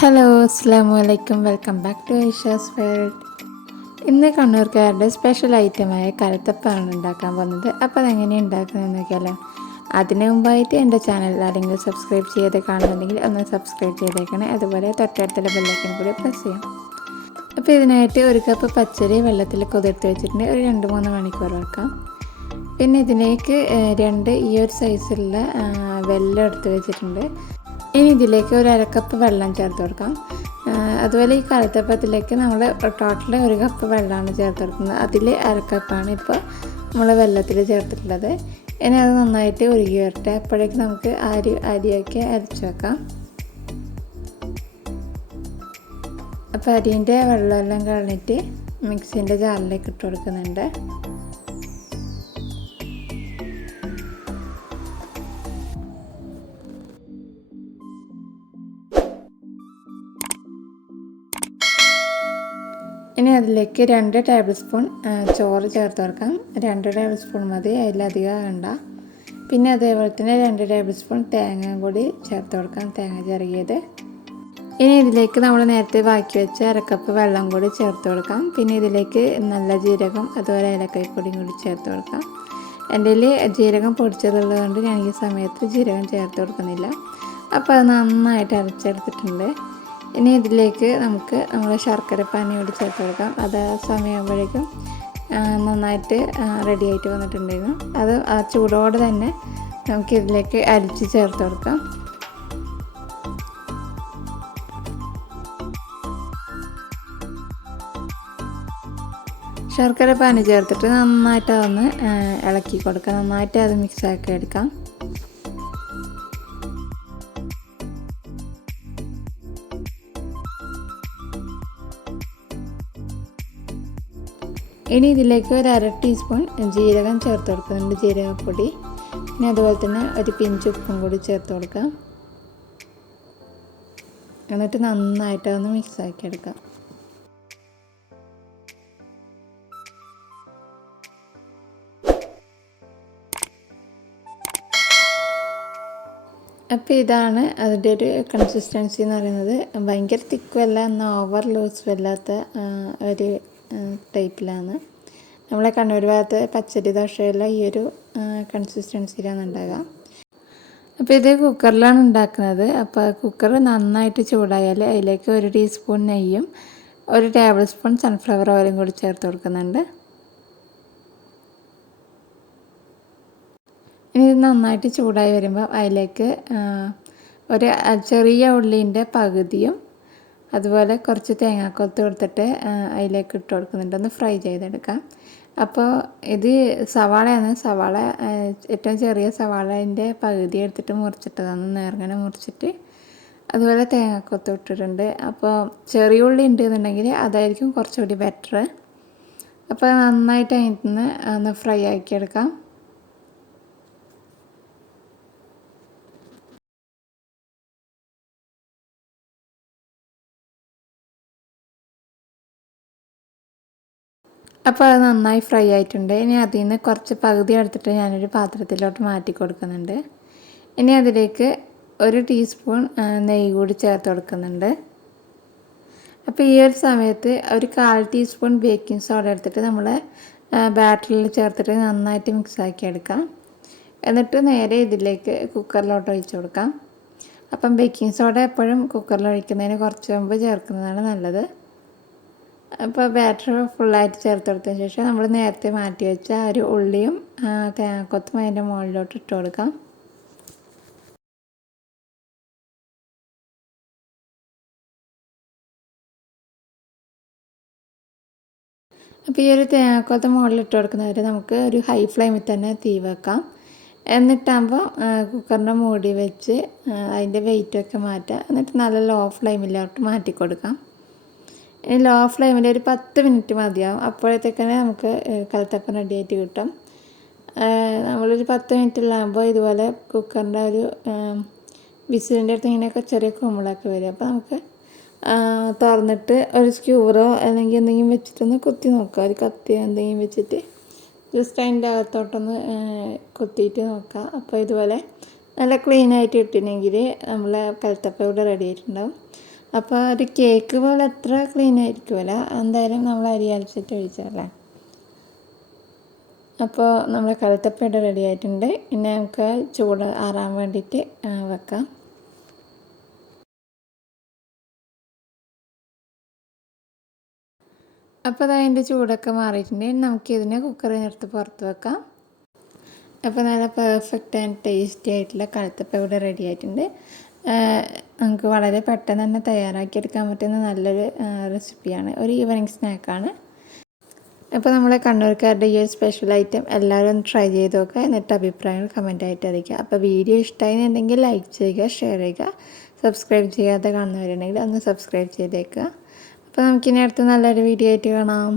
Hello അസ്സാം വലൈക്കും welcome back to Aisha's world. ഇന്ന് കണ്ണൂർക്കാരുടെ സ്പെഷ്യൽ ഐറ്റമായ കലത്തപ്പമാണ് ഉണ്ടാക്കാൻ പോകുന്നത്. അപ്പോൾ അതെങ്ങനെയാണ് ഉണ്ടാക്കുന്നതെന്ന് നോക്കിയാലോ. അതിന് മുമ്പായിട്ട് എൻ്റെ ചാനൽ ആരെങ്കിലും സബ്സ്ക്രൈബ് ചെയ്ത് കാണുന്നുണ്ടെങ്കിൽ ഒന്ന് സബ്സ്ക്രൈബ് ചെയ്തേക്കണേ. അതുപോലെ തൊട്ടടുത്തുള്ള ബെല്ലൈക്കൻ കൂടി പ്രസ് ചെയ്യാം. അപ്പോൾ ഇതിനായിട്ട് ഒരു കപ്പ് പച്ചരി വെള്ളത്തിൽ കുതിർത്ത് വെച്ചിട്ടുണ്ട്. ഒരു 2-3 മണിക്കൂർ വെക്കാം. പിന്നെ ഇതിലേക്ക് ഈ ഒരു സൈസിലുള്ള വെല്ലം എടുത്ത് വെച്ചിട്ടുണ്ട്. ഇനി ഇതിലേക്ക് ഒരു അരക്കപ്പ് വെള്ളം ചേർത്ത് കൊടുക്കാം. അതുപോലെ ഈ കലത്തപ്പത്തിലേക്ക് നമ്മൾ ടോട്ടൽ ഒരു കപ്പ് വെള്ളമാണ് ചേർത്ത് കൊടുക്കുന്നത്. അതിൽ അരക്കപ്പാണ് ഇപ്പോൾ നമ്മൾ വെള്ളത്തിൽ ചേർത്തിട്ടുള്ളത്. ഇനി അത് നന്നായിട്ട് ഉരുകി വരട്ടെ. അപ്പോഴേക്ക് നമുക്ക് അരിയൊക്കെ അരച്ച് വെക്കാം. അപ്പോൾ അരിൻ്റെ വെള്ളമെല്ലാം കളഞ്ഞിട്ട് മിക്സിൻ്റെ ജാറിലേക്ക് ഇട്ട് കൊടുക്കുന്നുണ്ട്. ഇനി അതിലേക്ക് 2 ടേബിൾ സ്പൂൺ ചോറ് ചേർത്ത് കൊടുക്കാം. 2 ടേബിൾ സ്പൂൺ മതി, അതിലധികം വേണ്ട. പിന്നെ അതേപോലെ തന്നെ 2 ടേബിൾ സ്പൂൺ തേങ്ങ കൂടി ചേർത്ത് കൊടുക്കാം, തേങ്ങ ചിരകിയത്. ഇനി ഇതിലേക്ക് നമ്മൾ നേരത്തെ ബാക്കി വെച്ച അരക്കപ്പ് വെള്ളം കൂടി ചേർത്ത് കൊടുക്കാം. പിന്നെ ഇതിലേക്ക് നല്ല ജീരകം അതുപോലെ ഏലക്കായ്പ്പൊടിയും കൂടി ചേർത്ത് കൊടുക്കാം. എൻ്റെ കയ്യിൽ ജീരകം പൊടിച്ചതുള്ളതുകൊണ്ട് ഞാൻ ഈ സമയത്ത് ജീരകം ചേർത്ത് കൊടുക്കുന്നില്ല. അപ്പോൾ അത് നന്നായിട്ട് അരച്ചെടുത്തിട്ടുണ്ട്. ഇനി ഇതിലേക്ക് നമുക്ക് നമ്മൾ ശർക്കര പാനി കൂടി ചേർത്ത് കൊടുക്കാം. അത് സമയമാകുമ്പോഴേക്കും നന്നായിട്ട് റെഡി ആയിട്ട് വന്നിട്ടുണ്ടായിരുന്നു. അത് ആ ചൂടോടെ തന്നെ നമുക്കിതിലേക്ക് അരിച്ച് ചേർത്ത് കൊടുക്കാം. ശർക്കര പാനി ചേർത്തിട്ട് നന്നായിട്ട് അതൊന്ന് ഇളക്കി കൊടുക്കാം. നന്നായിട്ട് അത് മിക്സാക്കി എടുക്കാം. ഇനി ഇതിലേക്ക് ഒരു 1/2 ടീസ്പൂൺ ജീരകം ചേർത്ത് കൊടുക്കുന്നുണ്ട്, ജീരകപ്പൊടി. പിന്നെ അതുപോലെ തന്നെ ഒരു പിഞ്ച് ഉപ്പും കൂടി ചേർത്ത് കൊടുക്കാം. എന്നിട്ട് നന്നായിട്ട് അതൊന്ന് മിക്സാക്കി എടുക്കാം. അപ്പോൾ ഇതാണ് അതിൻ്റെ ഒരു കൺസിസ്റ്റൻസി എന്ന് പറയുന്നത്. ഭയങ്കര തിക്കുമല്ല, എന്നാൽ ഓവർ ലൂസും അല്ലാത്ത ഒരു ടൈപ്പിലാണ്. നമ്മളെ കണ്ണൂർ ഭാഗത്ത് പച്ചരി ദോശയെല്ലാം ഈ ഒരു കൺസിസ്റ്റൻസിയിലാണ് ഉണ്ടാകുക. അപ്പോൾ ഇത് കുക്കറിലാണ് ഉണ്ടാക്കുന്നത്. അപ്പോൾ കുക്കർ നന്നായിട്ട് ചൂടായാൽ അതിലേക്ക് 1 ടീസ്പൂൺ നെയ്യും 1 ടേബിൾ സ്പൂൺ സൺഫ്ലവർ ഓയിലും കൂടി ചേർത്ത് കൊടുക്കുന്നുണ്ട്. ഇനി ഇത് നന്നായിട്ട് ചൂടായി വരുമ്പോൾ അതിലേക്ക് ഒരു ചെറിയ ഉള്ളീൻ്റെ പകുതിയും അതുപോലെ കുറച്ച് തേങ്ങാക്കൊത്ത് കൊടുത്തിട്ട് അതിലേക്ക് ഇട്ട് കൊടുക്കുന്നുണ്ട്. ഒന്ന് ഫ്രൈ ചെയ്തെടുക്കാം. അപ്പോൾ ഇത് സവാളയാണ്. സവാള ഏറ്റവും ചെറിയ സവാളേൻ്റെ പകുതി എടുത്തിട്ട് മുറിച്ചിട്ടതാണ്, നേർങ്ങനെ മുറിച്ചിട്ട്. അതുപോലെ തേങ്ങാക്കൊത്ത് ഇട്ടിട്ടുണ്ട്. അപ്പോൾ ചെറിയ ഉള്ളി ഉണ്ട് എന്നുണ്ടെങ്കിൽ അതായിരിക്കും കുറച്ചുകൂടി ബെറ്റർ. അപ്പോൾ നന്നായിട്ട് അതിൽ നിന്ന് ഒന്ന് ഫ്രൈ ആക്കിയെടുക്കാം. അപ്പോൾ അത് നന്നായി ഫ്രൈ ആയിട്ടുണ്ട്. ഇനി അതിൽ നിന്ന് കുറച്ച് പകുതി എടുത്തിട്ട് ഞാനൊരു പാത്രത്തിലോട്ട് മാറ്റി കൊടുക്കുന്നുണ്ട്. ഇനി അതിലേക്ക് 1 ടീസ്പൂൺ നെയ്യ് കൂടി ചേർത്ത് കൊടുക്കുന്നുണ്ട്. അപ്പോൾ ഈ ഒരു സമയത്ത് ഒരു 1/4 ടീസ്പൂൺ ബേക്കിംഗ് സോഡ എടുത്തിട്ട് നമ്മൾ ബാറ്ററിൽ ചേർത്തിട്ട് നന്നായിട്ട് മിക്സാക്കി എടുക്കാം. എന്നിട്ട് നേരെ ഇതിലേക്ക് കുക്കറിലോട്ട് ഒഴിച്ച് കൊടുക്കാം. അപ്പം ബേക്കിംഗ് സോഡ എപ്പോഴും കുക്കറിൽ ഒഴിക്കുന്നതിന് കുറച്ച് മുമ്പ് ചേർക്കുന്നതാണ് നല്ലത്. അപ്പോൾ ബാറ്റർ ഫുള്ളായിട്ട് ചേർത്ത് കൊടുത്തതിന് ശേഷം നമ്മൾ നേരത്തെ മാറ്റി വെച്ച ഒരു ഉള്ളിയും തേങ്ങാക്കൊത്തും അതിൻ്റെ മുകളിലോട്ട് ഇട്ട് കൊടുക്കാം. അപ്പോൾ ഈ ഒരു തേങ്ങാക്കൊത്ത് മുകളിൽ ഇട്ട് കൊടുക്കുന്നവരെ നമുക്ക് ഒരു ഹൈ ഫ്ലെയിമിൽ തന്നെ തീ വെക്കാം. എന്നിട്ടാകുമ്പോൾ കുക്കറിൻ്റെ മൂടി വെച്ച് അതിൻ്റെ വെയിറ്റൊക്കെ മാറ്റാം. എന്നിട്ട് നല്ല ലോ ഫ്ലെയിമിലോട്ട് മാറ്റി കൊടുക്കാം. ഇനി ലോ ഫ്ലെയിമിൽ ഒരു 10 മിനിറ്റ് മതിയാവും. അപ്പോഴത്തേക്കന്നെ നമുക്ക് കലത്തപ്പം റെഡി ആയിട്ട് കിട്ടും. നമ്മളൊരു 10 മിനിറ്റിലാകുമ്പോൾ ഇതുപോലെ കുക്കറിൻ്റെ ഒരു വിസിലിൻ്റെ അടുത്ത് ഇങ്ങനെയൊക്കെ ചെറിയ കുമിളൊക്കെ വരും. അപ്പോൾ നമുക്ക് തുറന്നിട്ട് ഒരു സ്ക്യൂറോ അല്ലെങ്കിൽ എന്തെങ്കിലും വെച്ചിട്ടൊന്ന് കുത്തി നോക്കുക. ഒരു കത്തി എന്തെങ്കിലും വെച്ചിട്ട് ജസ്റ്റ് അതിൻ്റെ അകത്തോട്ടൊന്ന് കുത്തിയിട്ട് നോക്കുക. അപ്പോൾ ഇതുപോലെ നല്ല ക്ലീനായിട്ട് ഇട്ടിട്ടുണ്ടെങ്കിൽ നമ്മളെ കലത്തപ്പം ഇവിടെ റെഡി ആയിട്ടുണ്ടാവും. അപ്പോൾ ഒരു കേക്ക് പോലെ അത്ര ക്ലീൻ ആയിരിക്കുമല്ല, എന്തായാലും നമ്മൾ അരി അരച്ചിട്ട് ഒഴിച്ചല്ലേ. അപ്പോൾ നമ്മുടെ കലത്തപ്പം റെഡി ആയിട്ടുണ്ട്. പിന്നെ നമുക്ക് ചൂട് ആറാൻ വേണ്ടിയിട്ട് വെക്കാം. അപ്പോൾ അതിൻ്റെ ചൂടൊക്കെ മാറിയിട്ടുണ്ടെങ്കിൽ നമുക്കിതിനെ കുക്കറിൽ നിന്നെടുത്ത് പുറത്ത് വെക്കാം. അപ്പോൾ നല്ല പെർഫെക്റ്റ് ആൻഡ് ടേസ്റ്റി ആയിട്ടുള്ള കലത്തപ്പം ഇവിടെ റെഡി ആയിട്ടുണ്ട്. നമുക്ക് വളരെ പെട്ടെന്ന് തന്നെ തയ്യാറാക്കിയെടുക്കാൻ പറ്റുന്ന നല്ലൊരു റെസിപ്പിയാണ്, ഒരു ഈവനിങ് സ്നാക്കാണ്. അപ്പോൾ നമ്മളെ കണ്ണൂർക്കാരുടെ ഈ ഒരു സ്പെഷ്യൽ ഐറ്റം എല്ലാവരും ഒന്ന് ട്രൈ ചെയ്ത് നോക്കുക. എന്നിട്ട് അഭിപ്രായങ്ങൾ കമൻറ്റായിട്ട് അറിയിക്കുക. അപ്പോൾ വീഡിയോ ഇഷ്ടമായിരുന്നുണ്ടെങ്കിൽ ലൈക്ക് ചെയ്യുക, ഷെയർ ചെയ്യുക. സബ്സ്ക്രൈബ് ചെയ്യാതെ കാണുന്നവരുണ്ടെങ്കിൽ ഒന്ന് സബ്സ്ക്രൈബ് ചെയ്തേക്കുക. അപ്പോൾ നമുക്കിനി അടുത്ത നല്ലൊരു വീഡിയോ ആയിട്ട് കാണാം.